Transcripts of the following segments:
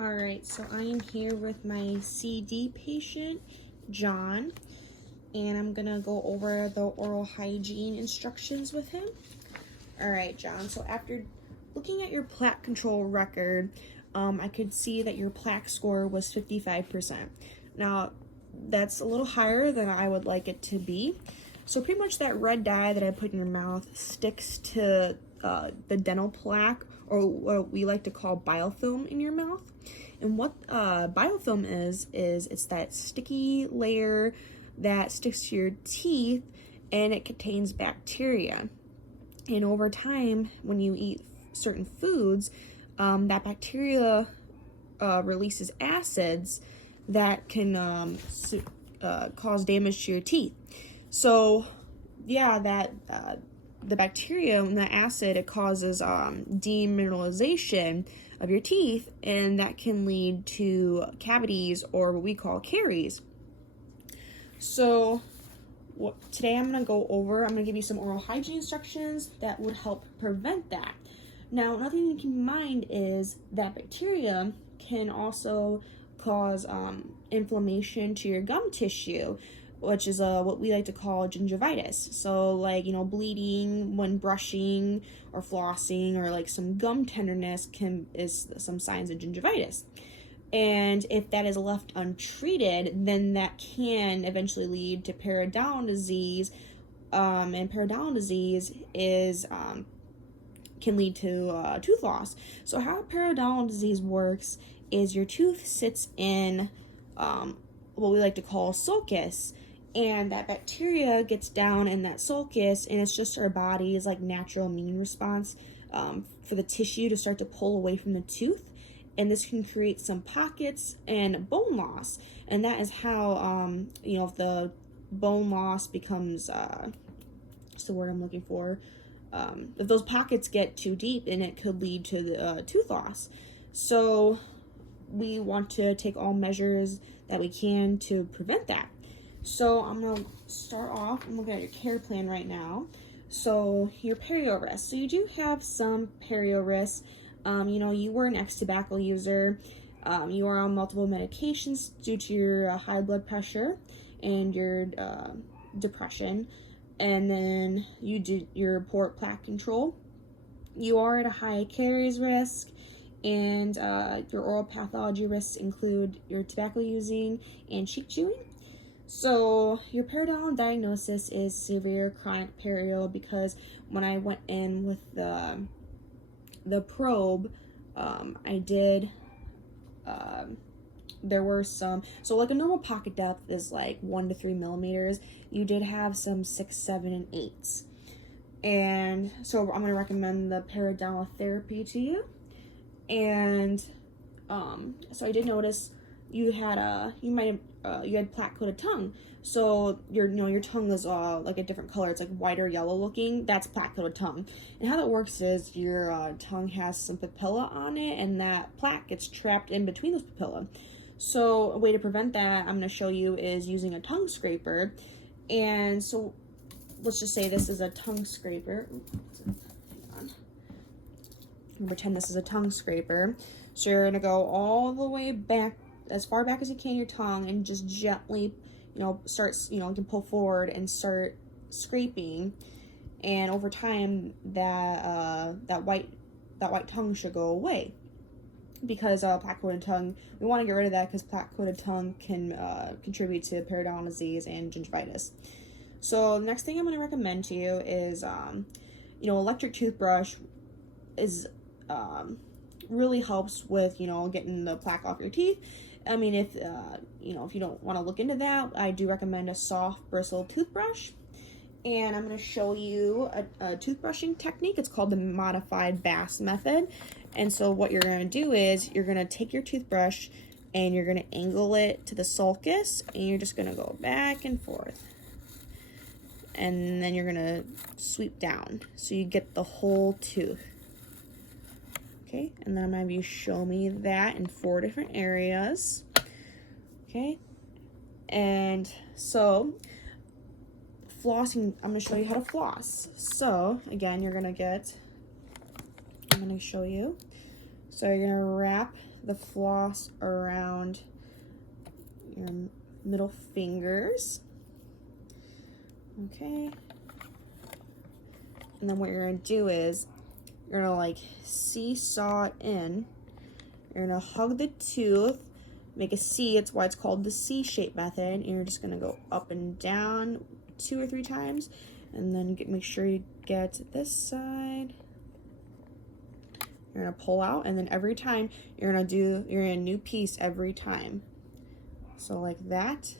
All right, so I am here with my CD patient, John, and I'm gonna go over the oral hygiene instructions with him. All right, John, so after looking at your plaque control record, I could see that your plaque score was 55%. Now, that's a little higher than I would like it to be. So pretty much that red dye that I put in your mouth sticks to the dental plaque, or what we like to call biofilm in your mouth. And what biofilm is it's that sticky layer that sticks to your teeth, and it contains bacteria. And over time, when you eat certain foods, that bacteria releases acids that can cause damage to your teeth. So, yeah, that the bacteria and the acid, it causes demineralization of your teeth, and that can lead to cavities, or what we call caries. So today I'm going to give you some oral hygiene instructions that would help prevent that. Now, another thing to keep in mind is that bacteria can also cause inflammation to your gum tissue, which is what we like to call gingivitis. So bleeding when brushing or flossing, or like some gum tenderness is some signs of gingivitis. And if that is left untreated, then that can eventually lead to periodontal disease. And periodontal disease can lead to tooth loss. So how periodontal disease works is your tooth sits in what we like to call sulcus, and that bacteria gets down in that sulcus, and it's just our body's natural immune response for the tissue to start to pull away from the tooth. And this can create some pockets and bone loss. And that is how, if the bone loss becomes, what's the word I'm looking for? If those pockets get too deep, then it could lead to the tooth loss. So we want to take all measures that we can to prevent that. So I'm going to start off, I'm looking at your care plan right now. So your perio risk. So you do have some perio risk. You were an ex-tobacco user. You are on multiple medications due to your high blood pressure and your depression. And then your poor plaque control. You are at a high caries risk. And your oral pathology risks include your tobacco using and cheek chewing. So your periodontal diagnosis is severe chronic perio, because when I went in with the probe, I did, there were some, so like a normal pocket depth is 1 to 3 millimeters. You did have some 6, 7, and 8s. And so I'm going to recommend the periodontal therapy to you. And so I did notice you had you had plaque coated tongue. So your tongue is like a different color. It's like white or yellow looking. That's plaque coated tongue. And how that works is your tongue has some papilla on it, and that plaque gets trapped in between those papilla. So a way to prevent that I'm going to show you is using a tongue scraper. And so let's just say this is a tongue scraper. Hang on. Pretend this is a tongue scraper. So you're going to go all the way back, as far back as you can, your tongue, and just gently, start, you can pull forward and start scraping. And over time, that white tongue should go away, because plaque-coated tongue, we want to get rid of that, because plaque-coated tongue can contribute to periodontal disease and gingivitis. So the next thing I'm going to recommend to you is, electric toothbrush is really helps with getting the plaque off your teeth. I mean, if you don't want to look into that, I do recommend a soft bristle toothbrush. And I'm going to show you a toothbrushing technique. It's called the modified Bass method. And so what you're going to do is you're going to take your toothbrush and you're going to angle it to the sulcus, and you're just going to go back and forth. And then you're going to sweep down so you get the whole tooth. Okay, and then I'm going to have you show me that in 4 different areas. Okay, and so flossing, I'm going to show you how to floss. So again, I'm going to show you. So you're gonna wrap the floss around your middle fingers. Okay. And then what you're gonna do is you're gonna like seesaw it in. You're gonna hug the tooth, make a C. It's why it's called the C-shape method. And you're just gonna go up and down 2 or 3 times, and then make sure you get this side. You're gonna pull out, and then every time you're gonna a new piece every time. So like that,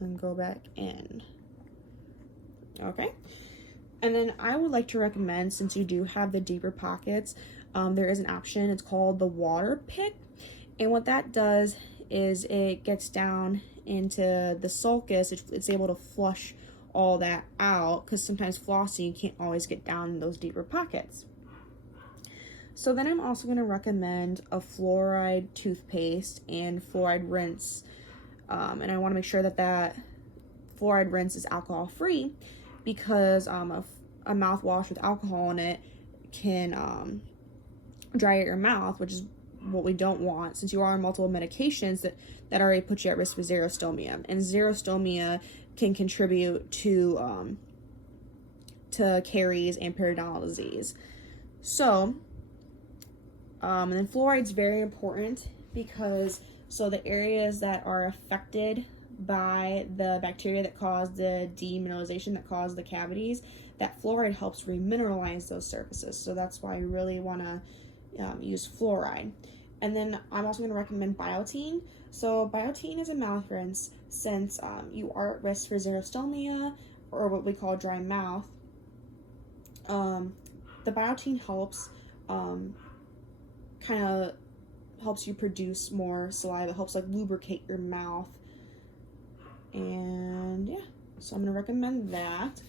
and go back in. Okay. And then I would like to recommend, since you do have the deeper pockets, there is an option. It's called the water pick. And what that does is it gets down into the sulcus. It's able to flush all that out, because sometimes flossing, you can't always get down in those deeper pockets. So then I'm also going to recommend a fluoride toothpaste and fluoride rinse. And I want to make sure that that fluoride rinse is alcohol free, because a mouthwash with alcohol in it can dry out your mouth, which is what we don't want, since you are on multiple medications that already put you at risk for xerostomia. And xerostomia can contribute to caries and periodontal disease. So, and then fluoride is very important, because the areas that are affected by the bacteria that cause the demineralization, that cause the cavities, that fluoride helps remineralize those surfaces. So that's why you really want to use fluoride. And then I'm also going to recommend Biotene. So Biotene is a mouth rinse, since you are at risk for xerostomia, or what we call dry mouth. The Biotene helps kind of helps you produce more saliva. It helps like lubricate your mouth. And yeah, so I'm going to recommend that.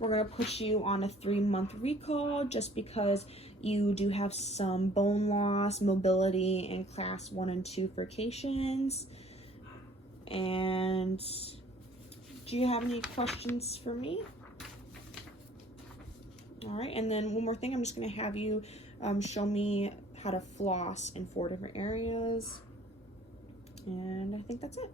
We're going to put you on a 3-month recall, just because you do have some bone loss, mobility, and class 1 and 2 furcations. And do you have any questions for me? All right, and then one more thing, I'm just going to have you show me how to floss in 4 different areas. And I think that's it.